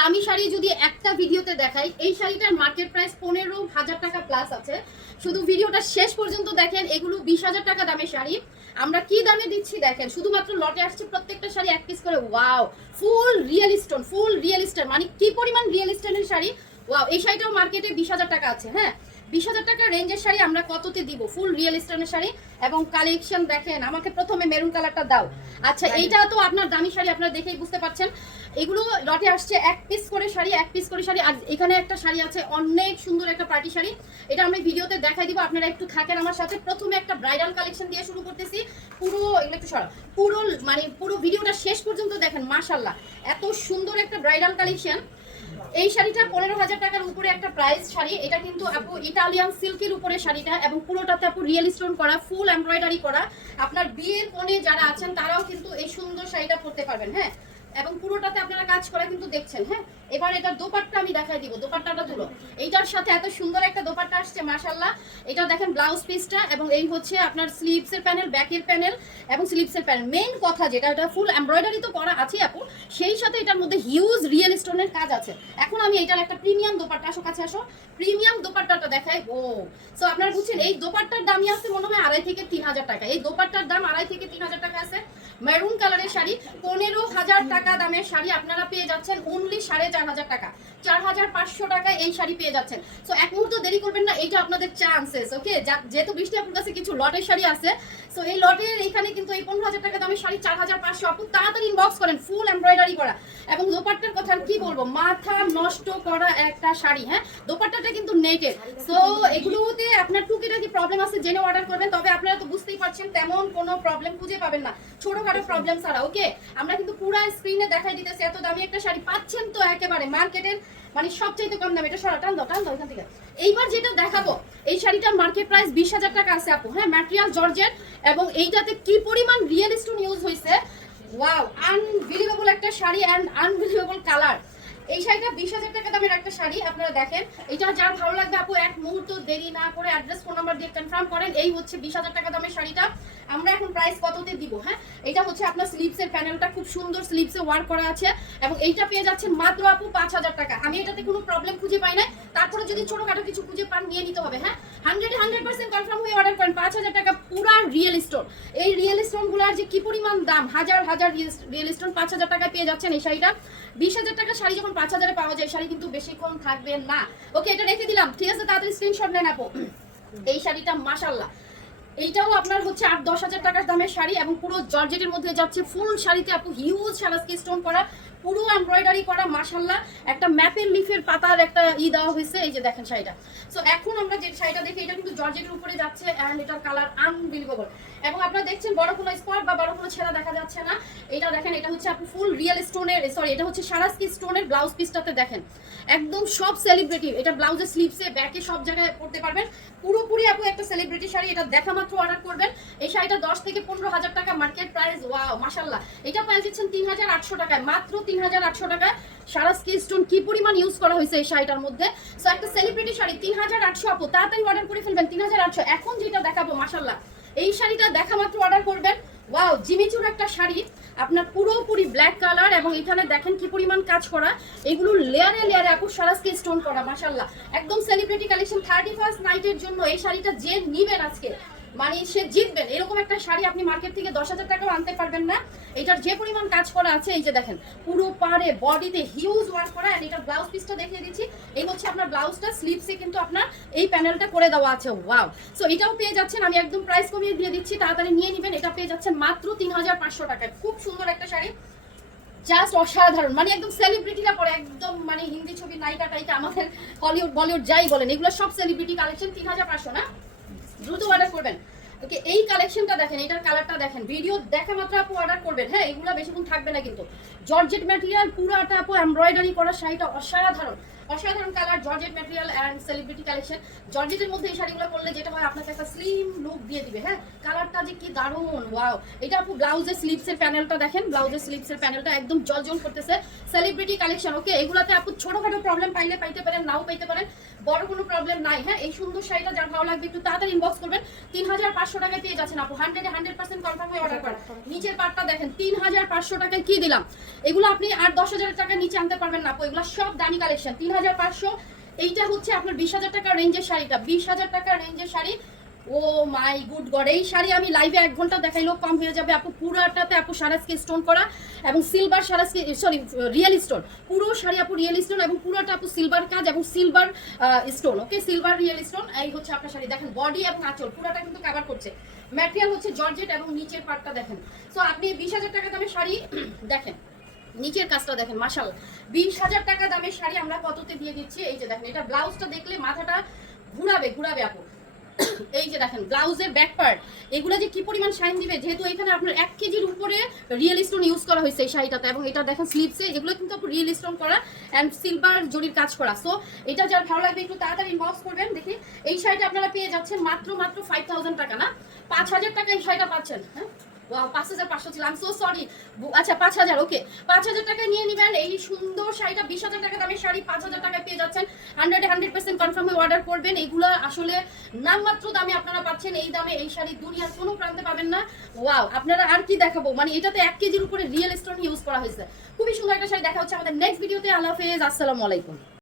দামি শাড়ি যদি একটা ভিডিওতে দেখাই, এই শাড়িটার মার্কেট প্রাইস 15,000 টাকা প্লাস আছে। শুধু ভিডিওটা শেষ পর্যন্ত দেখেন, এগুলো 20,000 টাকা দামের শাড়ি। আমরা কি দামে দিচ্ছি দেখেন, শুধুমাত্র লটে আসছে প্রত্যেকটা শাড়ি এক পিস করে। ওয়াও, ফুল রিয়েল স্টোন, ফুল রিয়েল স্টোন, মানে কি পরিমাণ রিয়েল স্টোনের শাড়ি। ওয়াও, এই শাড়িটাও মার্কেটে 20,000 টাকা আছে। হ্যাঁ, 20,000 টাকা রেঞ্জের শাড়ি আমরা কততে দিব? ফুল রিয়েল স্টোনের শাড়ি। এবং কালেকশন দেখেন, আমাকে প্রথমে মেরুন কালারটা দাও। আচ্ছা, এইটা তো আপনার দামি শাড়ি, আপনারা দেখেই বুঝতে পারছেন। এগুলো লটে আসছে এক পিস করে শাড়ি, এক পিস করে শাড়ি। আর এখানে একটা শাড়ি আছে, অনেক সুন্দর একটা পার্টি শাড়ি। এটা আমি ভিডিওতে দেখাই দিব, আপনারা একটু থাকেন আমার সাথে। প্রথমে একটা ব্রাইডাল কালেকশন দিয়ে শুরু করতেছি। পুরো এগুলো একটু সরা, পুরো মানে পুরো ভিডিওটা শেষ পর্যন্ত দেখেন। মাশাআল্লাহ, এত সুন্দর একটা ব্রাইডাল কালেকশন। এই শাড়িটা 15,000 টাকার উপরে একটা প্রাইস শাড়ি। এটা কিন্তু আপু ইটালিয়ান সিল্কের উপরে শাড়িটা, এবং পুরোটাতে আপু রিয়েল স্টোন করা, ফুল এমব্রয়ডারি করা। আপনার বিয়ের কোণে যারা আছেন তারাও কিন্তু এই সুন্দর শাড়িটা পরতে পারবেন। হ্যাঁ, এবং পুরোটাতে আপনারা কাজ করা কিন্তু দেখছেন। হ্যাঁ, এবার এটার দোপাট্টা আমি দেখাই দিব। দোপাট্টাটা তুলো, এইটার সাথে এত সুন্দর একটা দোপাট্টা আসছে মাশাআল্লাহ। এটা দেখেন ব্লাউজ পিসটা, এবং এই হচ্ছে আপনার স্লিভসের প্যানেল, ব্যাকের প্যানেল এবং স্লিভসের প্যানেল। মেইন কথা যেটা, এটা ফুল এমব্রয়ডারি তো করা আছে আপু, সেই সাথে এটার মধ্যে হিউজ রিয়েল স্টোনের কাজ আছে। এখন আমি এটার একটা প্রিমিয়াম দোপাট্টা, আসো কাছে আসো, প্রিমিয়াম দোপাট্টাটা দেখাই। ও সো আপনারা বুঝছেন, এই দোপাট্টার দামই আছে মনে হয় 2,500 থেকে 3,000 টাকা। এই দোপাট্টার দাম 2,500 থেকে 3,000 টাকা আছে। মেরুন কালারের শাড়ি, 15,000 টাকা দামের শাড়ি আপনারা পেয়ে যাচ্ছেন অনলি 4,500 টাকা, 4,500 টাকা এই শাড়ি পেয়ে যাচ্ছেন। সো এক মুহূর্ত দেরি করবেন না, এইটা আপনাদের চান্সেস। ওকে, যেহেতু বৃষ্টি আপুর কাছে কিছু লটের শাড়ি আছে, সো এই লটের এখানে কিন্তু এই 15,000 টাকা দামের শাড়ি 4,500। আপু তাড়াতাড়ি ইনবক্স করেন, ফুল এমব্রয়ডারি করা। এবং দোপাট্টার কথা কি বলবো, মাথা নষ্ট করা একটা শাড়ি। হ্যাঁ, দোপাট্টাটা কিন্তু নেটেড। সো এগুলোতে আপনার টুকিটাকি প্রবলেম আছে, জেনে অর্ডার করবেন। তবে আপনারা তো বুঝতেই পারছেন, তেমন কোনো প্রবলেম খুঁজে পাবেন না, ছোটখাটো প্রবলেম ছাড়া। ওকে, আমরা কিন্তু পুরো স্ক্রিনে দেখাই দিতেছি। এত দামি একটা শাড়ি পাচ্ছেন তো একেবারে মার্কেটের মানে সবচাইতে কম দামে। এটা সরা, টান দাও এখান থেকে। এইবার যেটা দেখাবো, এই শাড়িটার মার্কেট প্রাইস 20,000 টাকা আছে আপু। হ্যাঁ, ম্যাটেরিয়াল জর্জেট, এবং এইটাতে কি পরিমাণ রিয়েল স্টোন ইউজ হয়েছে। ওয়াও, আনবিলিভেবল একটা শাড়ি অ্যান্ড আনবিলিভেবল কালার। এই শাড়িটা 20,000 টাকা দামের একটা শাড়ি। আপনারা দেখেন, এটা যার ভালো লাগবে আপু এক মুহূর্ত দেরি না করে অ্যাড্রেস ফোন নাম্বার দিয়ে কনফার্ম করেন। এই হচ্ছে 20,000 টাকা দামের শাড়িটা। আমরা এখন প্রাইস কততে দিব? হ্যাঁ, এটা হচ্ছে আপনার স্লিভসের প্যানেলটা খুব সুন্দর, স্লিভসে ওয়ার্ক করা আছে, এবং এইটা পেয়ে যাচ্ছেন মাত্র আপু 5,000 টাকা। আমি এটাতে কোনো প্রবলেম খুঁজে পাই না। তারপরে যদি ছোটখাটো কিছু খুঁজে পান, নিয়ে নিতে হবে। হ্যাঁ, 100% কনফার্ম হয়ে অর্ডার করেন। 5,000 টাকা পুরা রিয়েল স্টোন। এই রিয়েল স্টোনগুলোর যে কি পরিমাণ দাম, হাজার হাজার রিয়েল স্টোন 5,000 টাকায় পেয়ে যাচ্ছেন এই শাড়িটা। 20,000 টাকা শাড়ি যখন 5,000-এ পাওয়া যায়, শাড়ি কিন্তু বেশিক্ষণ থাকবে না। ওকে, এটা রেখে দিলাম, ঠিক আছে? তাড়াতাড়ি স্ক্রিনশট নেন আপু। এই শাড়িটা মাশাআল্লাহ, এইটাও আপনার হচ্ছে 8-10,000 টাকার দামের শাড়ি, এবং পুরো জর্জেটের মধ্যে যাচ্ছে। ফুল শাড়িতে আপু হিউজ সারাস্কি স্টোন করা, পুরো এমব্রয়ডারি করা। মাশাআল্লাহ, একটা ম্যাপের লিফের পাতার একটা দেওয়া হয়েছে। এই যে দেখেন শাড়িটা। সো এখন আমরা যে শাড়িটা দেখি, এটা কিন্তু জর্জেটের উপরে যাচ্ছে, এন্ড এটার কালার আনবিলিভেবল। এবং আপনারা দেখছেন বড় কোনো স্পট বা বড় কোনো ছেঁড়া দেখা যাচ্ছে না। এটা দেখেন, এটা হচ্ছে আপু ফুল রিয়েল স্টোনের, সরি এটা হচ্ছে সারাস্কি স্টোনের। ব্লাউজ পিসটাতে দেখেন একদম সব সেলিব্রিটি, এটা ব্লাউজের স্লিভসে, ব্যাকে সব জায়গায় পরতে পারবেন। পুরোপুরি আপু একটা সেলিব্রিটি শাড়ি। এটা দেখা মাত্র অর্ডার করবেন। এই শাড়িটা 10 থেকে 15,000 টাকা মার্কেট প্রাইস। ওয়াও মাশাআল্লাহ, এটা পেয়ে যাচ্ছেন 3,800 টাকায়, মাত্র 3,800 টাকায়। সারাস্কি স্টোন কি পরিমাণ ইউজ করা হয়েছে এই শাড়িটার মধ্যে। সো একটা সেলিব্রিটি শাড়ি 3,800 আপু, তাড়াতাড়ি অর্ডার করে ফেলবেন। 3,800। এখন যেটা দেখাবো মাশাআল্লাহ, এই শাড়িটা দেখা মাত্র অর্ডার করবেন। ওয়াও, জিমিচুর একটা শাড়ি, আপনার পুরোপুরি ব্ল্যাক কালার, এবং এখানে দেখেন কি পরিমাণ কাজ করা। এগুলো লেয়ারে লেয়ারে আপু সারাস্কি স্টোন করা। মাশাআল্লাহ, একদম সেলিব্রিটি কালেকশন। 31st নাইটের জন্য এই শাড়িটা যে নিবেন আজকে, মানে সে জিতবেন। এরকম একটা শাড়ি আপনি মার্কেট থেকে 10,000 টাকাও আনতে পারবেন না। এটার যে পরিমাণ কাজ করা আছে, এই যে দেখেন পুরো পাড়ে বডিতে হিউজ ওয়ার্ক করা। এন্ড এটা ব্লাউজ পিসটা দেখিয়ে দিচ্ছি। এই হচ্ছে আপনার ব্লাউজটা, স্লিভসে কিন্তু আপনার এই প্যানেলটা করে দেওয়া আছে। ওয়াও, সো এটাও পেয়ে যাচ্ছেন। আমি একদম প্রাইস কমিয়ে দিয়ে দিচ্ছি, তাড়াতাড়ি নিয়ে নেবেন। এটা পেয়ে যাচ্ছেন মাত্র 3,500 টাকায়। খুব সুন্দর একটা শাড়ি, জাস্ট অসাধারণ, মানে একদম সেলিব্রিটিরা পরে, একদম মানে হিন্দি ছবি নায়িকা টাইকা, আমাদের হলিউড বলিউড যাই বলেন, এগুলো সব সেলিব্রিটি কালেকশন। 3,500 না, দ্রুত অর্ডার করবেন। ওকে, এই কালেকশনটা দেখেন, এটার কালারটা দেখেন, ভিডিও দেখা মাত্র আপু অর্ডার করবেন। হ্যাঁ, এগুলো বেশিক্ষণ থাকবে না কিন্তু। জর্জেট ম্যাটেরিয়াল পুরোটা আপু এমব্রয়ডারি করা, শাড়িটা অসাধারণ, অসাধারণ colour. Georgette material and celebrity collection. জর্জেটের মধ্যে এই শাড়িগুলো পরলে যেটা হয়, আপনাকে একটা স্লিম লুক দিয়ে দিবে। হ্যাঁ, কালারটা যে কি দারুণ। ওয়াও, এটা আপু ব্লাউজের স্লিভসের প্যানেলটা দেখেন, ব্লাউজের স্লিভসের প্যানেলটা একদম জলজল করতেছে। Celebrity collection. ওকে, এগুলাতে আপু ছোটখাটো প্রবলেম পাইলে পাইতে পারেন, নাও পাইতে পারেন। বড় কোনো প্রবলেম নাই। হ্যাঁ, এই সুন্দর শাড়িটা যার ভালো লাগবে একটু তাড়াতাড়ি ইনবক্স করবেন। 3500 টাকায় পেয়ে যাচ্ছেন আপু, 100% কনফার্ম হয়ে অর্ডার করেন। নিচের পার্টটা দেখেন, 3500 টাকায় কি দিলাম। এগুলো আপনি আর 10,000 টাকার নিচে আনতে পারবেন না আপু, এগুলো সব দামি কালেকশন। 3500, এইটা হচ্ছে আপনার 20,000 টাকা রেঞ্জের শাড়িটা, 20,000 টাকা রেঞ্জের শাড়ি। ও মাই গুড গড, এই শাড়ি আমি লাইভে 1 ঘন্টা দেখাইলেও কম হয়ে যাবে আপু। পুরাটাতে আপু সারাজকে স্টোন করা এবং সিলভার সারাজকে, সরি রিয়েল স্টোন, পুরো শাড়ি আপু রিয়েল স্টোন এবং পুরোটা আপু সিলভার কাজ এবং সিলভার স্টোন। ওকে, সিলভার রিয়েল স্টোন। এই হচ্ছে আপনার শাড়ি, দেখেন বডি এবং আঁচল পুরোটা কিন্তু কভার করছে। ম্যাটেরিয়াল হচ্ছে জর্জেট এবং নিচের পার্টটা দেখেন। সো আপনি 20,000 টাকা দামের শাড়ি দেখেন, নিচের কাজটা দেখেন, মাশাআল্লাহ 20,000 টাকা দামের শাড়ি আমরা কততে দিয়ে দিচ্ছি। এই যে দেখেন, এটা ব্লাউজটা দেখলে মাথাটা ঘুরাবে আপু। এই যে দেখেন ব্লাউজের ব্যাক পার্ট, এগুলো যে কি পরিমাণ শাইন দিবে, যেহেতু এখানে আপনার 1 কেজির উপরে রিয়েল স্টোন ইউজ করা হয়েছে এই শাড়িটাতে। এবং এটা দেখেন স্লিভসে এগুলো কিন্তু আপু রিয়েল স্টোন করা অ্যান্ড সিলভার জরির কাজ করা। সো এটা যার ভালো লাগবে একটু তাড়াতাড়ি ইনবক্স করবেন। দেখি এই শাড়িটা আপনারা পেয়ে যাচ্ছেন মাত্র 5,000 টাকা, না 5,000 টাকা এই শাড়িটা পাচ্ছেন। হ্যাঁ, 5,500 ছিল, আই এম সো সরি। আচ্ছা 5,000, ওকে 5,000 টাকা নিয়ে নেবেন এই সুন্দর শাড়িটা। 20,000 টাকা দামের শাড়ি 5,000 টাকায় পেয়ে যাচ্ছেন। 100% কনফার্ম হয়ে অর্ডার করবেন। এগুলো আসলে নামমাত্র দামে আপনারা পাচ্ছেন। এই দামে এই শাড়ি দুনিয়ার কোনো প্রান্তে পাবেন না। ওয়াও, আপনারা আর কি দেখাবো, মানে এটাতে 1 কেজির উপরে রিয়েল স্টোন ইউজ করা হয়েছে। খুবই সুন্দর একটা শাড়ি। দেখা হচ্ছে আমাদের নেক্সট ভিডিওতে। আল্লাহ হাফেজ, আসসালামু আলাইকুম।